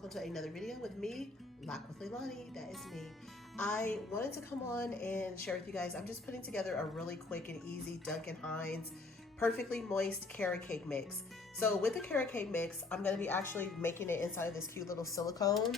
welcome to another video with me, Lock with Leilani. That is me. I wanted to come on and share with you guys, I'm just putting together a really quick and easy Duncan Hines perfectly moist carrot cake mix. So with the carrot cake mix, I'm going to be actually making it inside of this cute little silicone.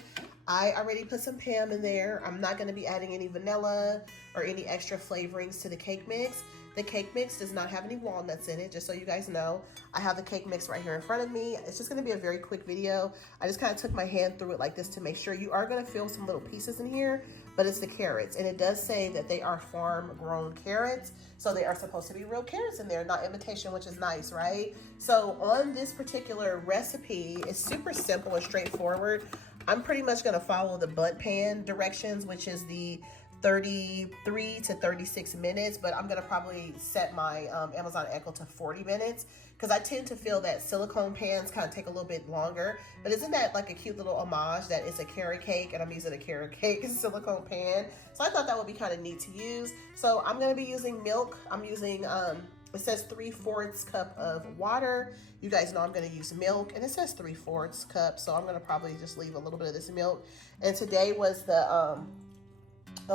I already put some Pam in there. I'm not going to be adding any vanilla or any extra flavorings to the cake mix. The cake mix does not have any walnuts in it, just so you guys know. I have the cake mix right here in front of me. It's just gonna be a very quick video. I just kind of took my hand through it like this to make sure. You are gonna feel some little pieces in here, but it's the carrots. And it does say that they are farm grown carrots. So they are supposed to be real carrots in there, not imitation, which is nice, right? So on this particular recipe, it's super simple and straightforward. I'm pretty much gonna follow the butt pan directions, which is the 33 to 36 minutes, but I'm gonna probably set my Amazon Echo to 40 minutes because I tend to feel that silicone pans kind of take a little bit longer. But isn't that like a cute little homage that it's a carrot cake and I'm using a carrot cake silicone pan? So I thought that would be kind of neat to use. So I'm gonna be using milk. I'm using, it says 3/4 cup of water. You guys know I'm gonna use milk, and it says 3/4 cup, so I'm gonna probably just leave a little bit of this milk. And today was the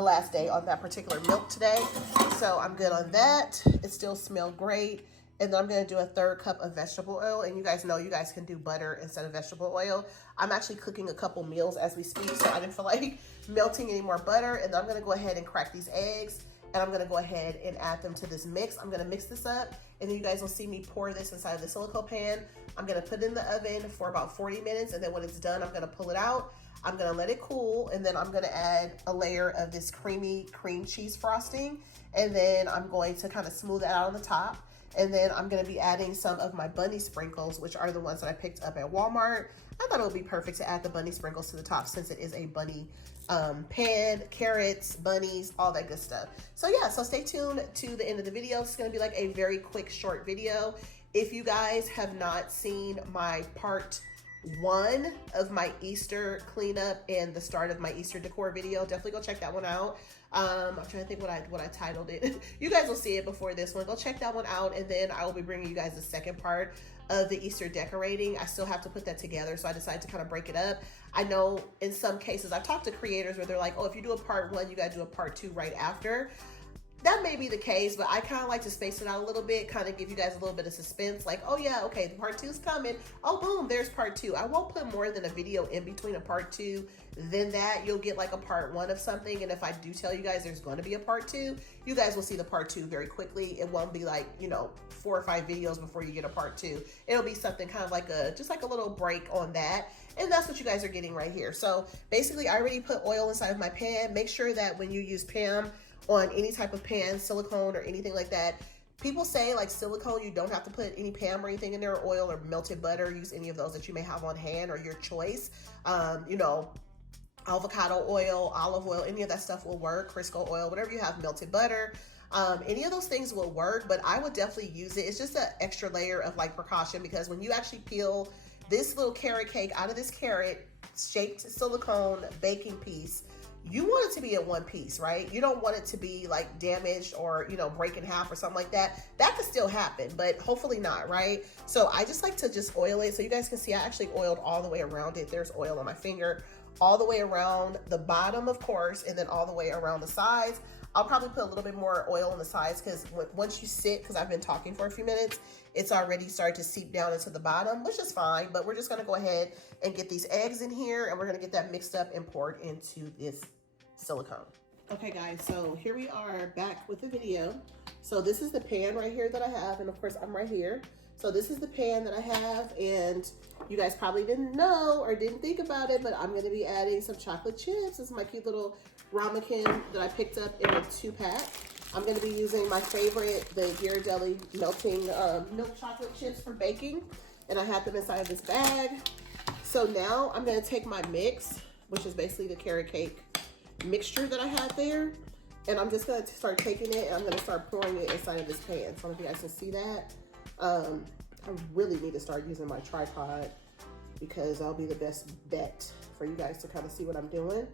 last day on that particular milk today, so I'm good on that. It still smells great. And then I'm going to do a 1/3 cup of vegetable oil, and you guys know you guys can do butter instead of vegetable oil. I'm actually cooking a couple meals as we speak, so I didn't feel like melting any more butter. And then I'm going to go ahead and crack these eggs, and I'm going to go ahead and add them to this mix. I'm going to mix this up, and then you guys will see me pour this inside of the silicone pan. I'm going to put it in the oven for about 40 minutes, and then when it's done, I'm going to pull it out. I'm gonna let it cool, and then I'm gonna add a layer of this creamy cream cheese frosting, and then I'm going to kind of smooth it out on the top. And then I'm gonna be adding some of my bunny sprinkles, which are the ones that I picked up at Walmart. I thought it would be perfect to add the bunny sprinkles to the top since it is a bunny pan, carrots, bunnies, all that good stuff. So yeah, so stay tuned to the end of the video. It's gonna be like a very quick, short video. If you guys have not seen my part 1 of my Easter cleanup and the start of my Easter decor video, definitely go check that one out. I'm trying to think what I titled it. You guys will see it before this one. Go check that one out, and then I will be bringing you guys the second part of the Easter decorating. I still have to put that together, so I decided to kind of break it up. I know in some cases I've talked to creators where they're like, oh, if you do a part 1, you got to do a part 2 right after. That may be the case, but I kind of like to space it out a little bit, kind of give you guys a little bit of suspense, like, oh yeah, okay, the part 2 is coming. Oh, boom, there's part 2. I won't put more than a video in between a part 2 than that. You'll get like a part 1 of something, and if I do tell you guys there's going to be a part 2, you guys will see the part 2 very quickly. It won't be like, you know, 4 or 5 videos before you get a part 2. It'll be something kind of like just like a little break on that. And that's what you guys are getting right here. So basically, I already put oil inside of my pan. Make sure that when you use Pam on any type of pan, silicone or anything like that, people say like silicone, you don't have to put any Pam or anything in there, or oil or melted butter. Use any of those that you may have on hand or your choice. You know, avocado oil, olive oil, any of that stuff will work. Crisco oil, whatever you have, melted butter. Any of those things will work, but I would definitely use it. It's just an extra layer of like precaution, because when you actually peel this little carrot cake out of this carrot shaped silicone baking piece, you want it to be in one piece, right? You don't want it to be like damaged or, you know, break in half or something like that. That could still happen, but hopefully not, right? So I just like to just oil it. So you guys can see I actually oiled all the way around it. There's oil on my finger, all the way around the bottom, of course, and then all the way around the sides. I'll probably put a little bit more oil on the sides because once you sit, because I've been talking for a few minutes, it's already started to seep down into the bottom, which is fine. But we're just going to go ahead and get these eggs in here, and we're going to get that mixed up and poured into this silicone. Okay guys, so here we are back with the video. So this is the pan right here that I have, and of course I'm right here. So this is the pan that I have, and you guys probably didn't know or didn't think about it, but I'm going to be adding some chocolate chips. This is my cute little ramekin that I picked up in a 2-pack. I'm going to be using my favorite, the Ghirardelli melting milk chocolate chips for baking, and I have them inside of this bag. So now I'm going to take my mix, which is basically the carrot cake mixture that I had there, and I'm just going to start taking it, and I'm going to start pouring it inside of this pan. So I don't know if you guys can see that. I really need to start using my tripod because that'll be the best bet for you guys to kind of see what I'm doing.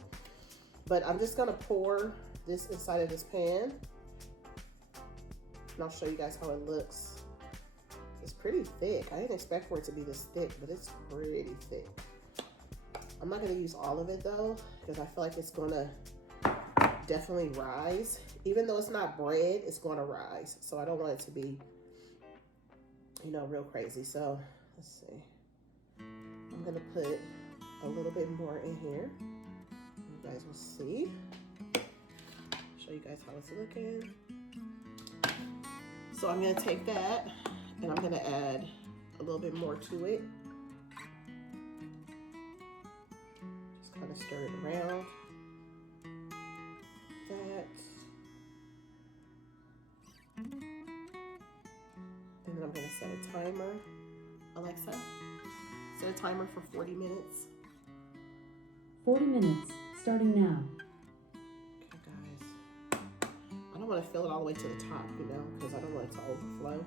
But I'm just going to pour this inside of this pan, and I'll show you guys how it looks. It's pretty thick. I didn't expect for it to be this thick, but it's pretty thick. I'm not gonna use all of it though, because I feel like it's gonna definitely rise. Even though it's not bread, it's gonna rise. So I don't want it to be, you know, real crazy. So let's see. I'm gonna put a little bit more in here. You guys will see. Show you guys how it's looking. So I'm gonna take that and I'm gonna add a little bit more to it. Just kind of stir it around. That. And then I'm gonna set a timer. Alexa, set a timer for 40 minutes. 40 minutes, starting now. Okay, guys. I don't want to fill it all the way to the top, you know, because I don't want it to overflow.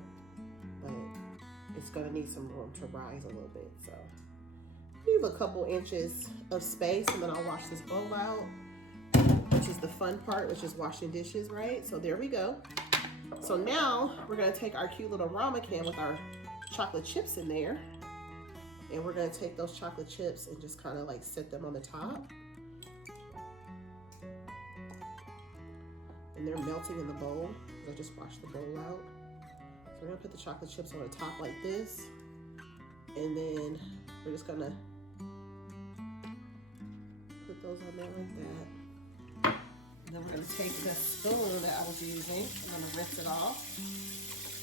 But it's gonna need some room to rise a little bit. So leave a couple inches of space, and then I'll wash this bowl out, which is the fun part, which is washing dishes, right? So there we go. So now we're gonna take our cute little ramen can with our chocolate chips in there, and we're gonna take those chocolate chips and just kind of like set them on the top. And they're melting in the bowl, because I just washed the bowl out. So we're gonna put the chocolate chips on the top like this, and then we're just gonna put those on there like that. And then we're gonna take the spoon that I was using, I'm gonna rinse it off.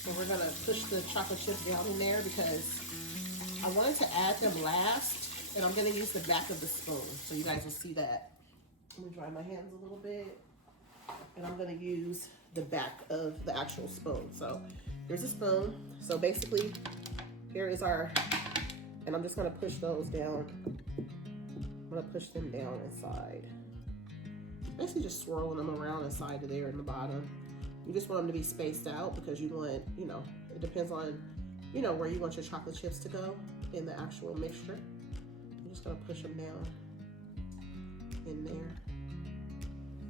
And we're gonna push the chocolate chips down in there because I wanted to add them last, and I'm gonna use the back of the spoon. So you guys will see that. Let me dry my hands a little bit. And I'm gonna use the back of the actual spoon. So here's a spoon. So basically, here is our, and I'm just gonna push those down. I'm gonna push them down inside. Basically just swirling them around inside of there in the bottom. You just want them to be spaced out because you want, you know, it depends on, you know, where you want your chocolate chips to go in the actual mixture. I'm just gonna push them down in there.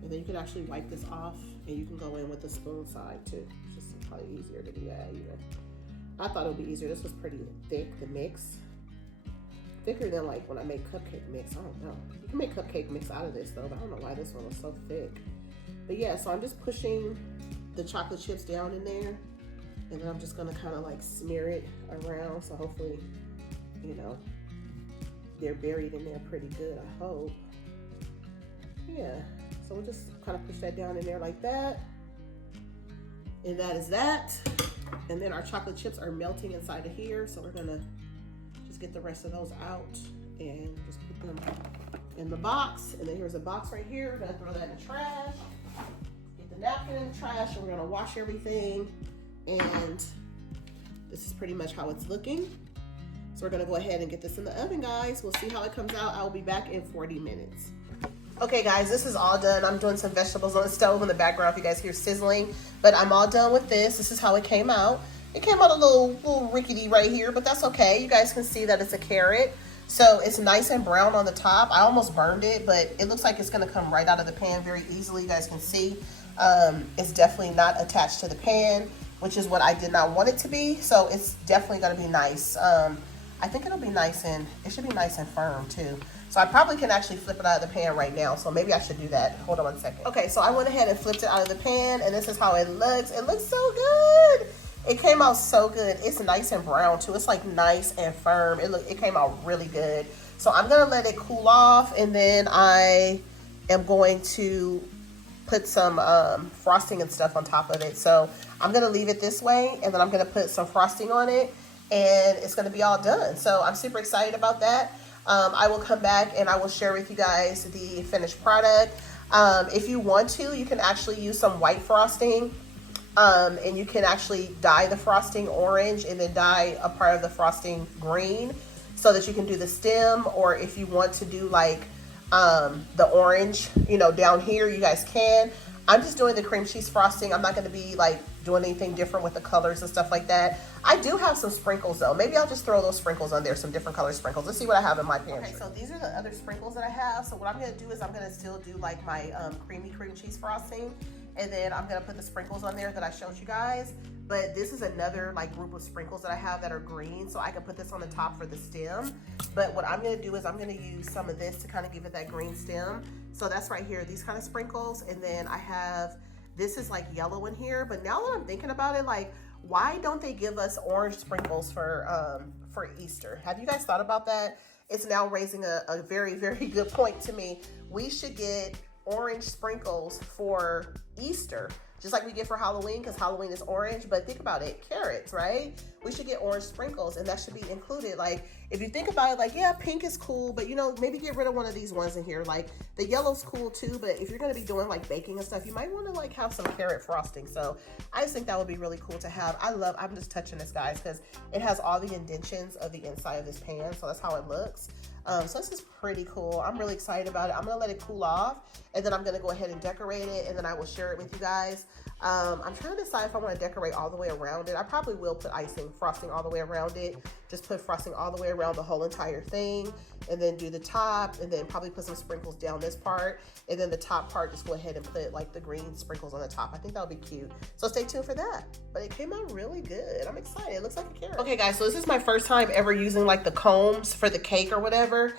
And then you can actually wipe this off, and you can go in with the spoon side too. It's just probably easier to do that either. I thought it would be easier. This was pretty thick, the mix. Thicker than like when I make cupcake mix. I don't know. You can make cupcake mix out of this though, but I don't know why this one was so thick. But yeah, so I'm just pushing the chocolate chips down in there, and then I'm just gonna kind of like smear it around. So hopefully, you know, they're buried in there pretty good, I hope. Yeah, so we'll just kind of push that down in there like that. And that is that. And then our chocolate chips are melting inside of here. So we're gonna just get the rest of those out and just put them in the box. And then here's a box right here. We're gonna throw that in the trash. Get the napkin in the trash, and we're gonna wash everything. And this is pretty much how it's looking. So we're gonna go ahead and get this in the oven, guys. We'll see how it comes out. I will be back in 40 minutes. Okay guys, this is all done. I'm doing some vegetables on the stove in the background if you guys hear sizzling, but I'm all done with this. This is how it came out. It came out a little rickety right here, but that's okay. You guys can see that it's a carrot. So it's nice and brown on the top. I almost burned it, but it looks like it's gonna come right out of the pan very easily. You guys can see it's definitely not attached to the pan, which is what I did not want it to be. So it's definitely gonna be nice. I think it'll be nice, and it should be nice and firm too. So I probably can actually flip it out of the pan right now. So maybe I should do that. Hold on one second. Okay, so I went ahead and flipped it out of the pan, and this is how it looks. It looks so good. It came out so good. It's nice and brown too. It's like nice and firm. It came out really good. So I'm gonna let it cool off, and then I am going to put some frosting and stuff on top of it. So I'm gonna leave it this way, and then I'm gonna put some frosting on it, and it's gonna be all done. So I'm super excited about that. I will come back and I will share with you guys the finished product. If you want to, you can actually use some white frosting, and you can actually dye the frosting orange and then dye a part of the frosting green so that you can do the stem. Or if you want to do like the orange, you know, down here, you guys can. I'm just doing the cream cheese frosting. I'm not going to be like doing anything different with the colors and stuff like that. I do have some sprinkles though. Maybe I'll just throw those sprinkles on there, some different color sprinkles. Let's see what I have in my pantry. Okay, so these are the other sprinkles that I have. So what I'm going to do is I'm going to still do like my creamy cream cheese frosting, and then I'm going to put the sprinkles on there that I showed you guys. but this is another like group of sprinkles that I have that are green, so I can put this on the top for the stem. But what I'm gonna do is I'm gonna use some of this to kind of give it that green stem. So that's right here, these kind of sprinkles. And then I have, this is like yellow in here, but now that I'm thinking about it, like, why don't they give us orange sprinkles for Easter? Have you guys thought about that? It's now raising a very, very good point to me. We should get orange sprinkles for Easter, just like we get for Halloween, because Halloween is orange. But think about it, carrots, right? We should get orange sprinkles, and that should be included. Like, if you think about it, like, yeah, pink is cool, but you know, maybe get rid of one of these ones in here. Like, the yellow's cool too, but if you're gonna be doing like baking and stuff, you might want to like have some carrot frosting. So I just think that would be really cool to have. I'm just touching this, guys, because it has all the indentions of the inside of this pan, so that's how it looks. So this is pretty cool. I'm really excited about it. I'm gonna let it cool off, and then I'm gonna go ahead and decorate it, and then I will share it with you guys. I'm trying to decide if I want to decorate all the way around it. I probably will put frosting all the way around it. Just put frosting all the way around the whole entire thing, and then do the top, and then probably put some sprinkles down this part, and then the top part, just go ahead and put like the green sprinkles on the top. I think that would be cute. So stay tuned for that. But it came out really good. I'm excited. It looks like a carrot. Okay, guys, so this is my first time ever using like the combs for the cake or whatever.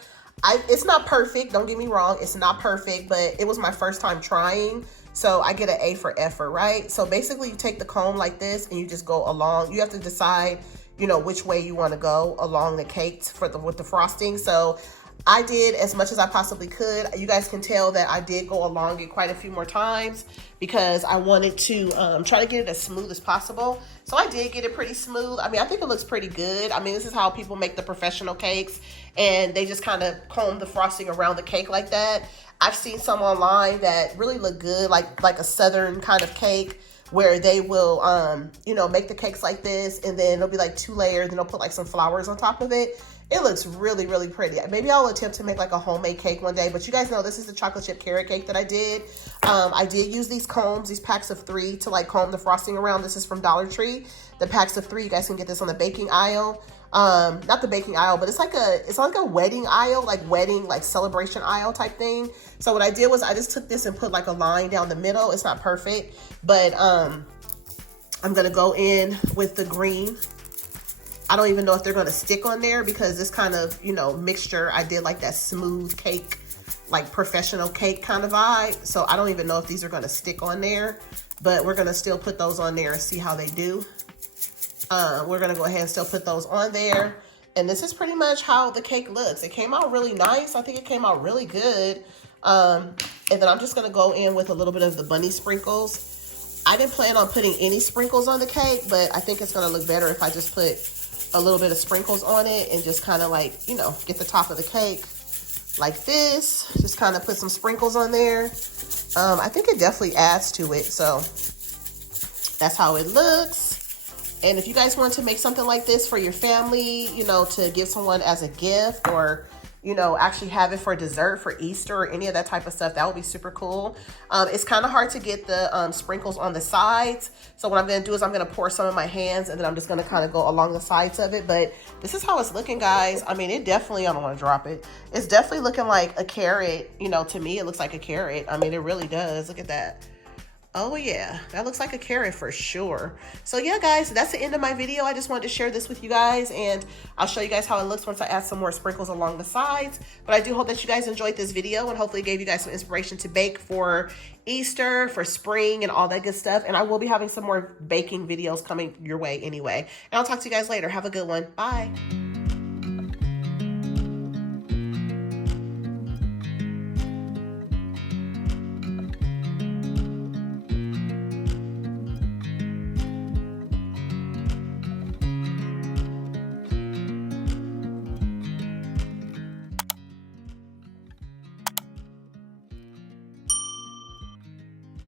It's not perfect, don't get me wrong, it's not perfect, but it was my first time trying, so I get an A for effort, right? So basically you take the comb like this and you just go along. You have to decide, you know, which way you want to go along the cake with the frosting. So I did as much as I possibly could. You guys can tell that I did go along it quite a few more times because I wanted to try to get it as smooth as possible. So I did get it pretty smooth. I mean, I think it looks pretty good. I mean, this is how people make the professional cakes, and they just kind of comb the frosting around the cake like that. I've seen some online that really look good, like a southern kind of cake, where they will, you know, make the cakes like this, and then it'll be like 2 layers, and they'll put like some flowers on top of it. It looks really, really pretty. Maybe I'll attempt to make like a homemade cake one day, but you guys know this is the chocolate chip carrot cake that I did. I did use these combs, these packs of 3 to like comb the frosting around. This is from Dollar Tree. The packs of 3, you guys can get this on the baking aisle. Not the baking aisle, but it's like a wedding aisle, like celebration aisle type thing. So what I did was I just took this and put like a line down the middle. It's not perfect, but I'm gonna go in with the green. I don't even know if they're gonna stick on there because this kind of, you know, mixture, I did like that smooth cake, like professional cake kind of vibe. So I don't even know if these are gonna stick on there, but we're gonna still put those on there and see how they do. We're gonna go ahead and still put those on there. And this is pretty much how the cake looks. It came out really nice. I think it came out really good. And then I'm just gonna go in with a little bit of the bunny sprinkles. I didn't plan on putting any sprinkles on the cake, but I think it's gonna look better if I just put a little bit of sprinkles on it and just kind of like, you know, get the top of the cake like this. Just kind of put some sprinkles on there. I think it definitely adds to it. So that's how it looks. And if you guys want to make something like this for your family, you know, to give someone as a gift, or, you know, actually have it for dessert for Easter or any of that type of stuff, that would be super cool. It's kind of hard to get the sprinkles on the sides. So what I'm going to do is I'm going to pour some in my hands, and then I'm just going to kind of go along the sides of it. But this is how it's looking, guys. I mean, it definitely, I don't want to drop it. It's definitely looking like a carrot. You know, to me, it looks like a carrot. I mean, it really does. Look at that. Oh yeah, that looks like a carrot for sure. So yeah, guys, that's the end of my video. I just wanted to share this with you guys, and I'll show you guys how it looks once I add some more sprinkles along the sides. But I do hope that you guys enjoyed this video, and hopefully it gave you guys some inspiration to bake for Easter, for spring, and all that good stuff. And I will be having some more baking videos coming your way anyway. And I'll talk to you guys later. Have a good one. Bye.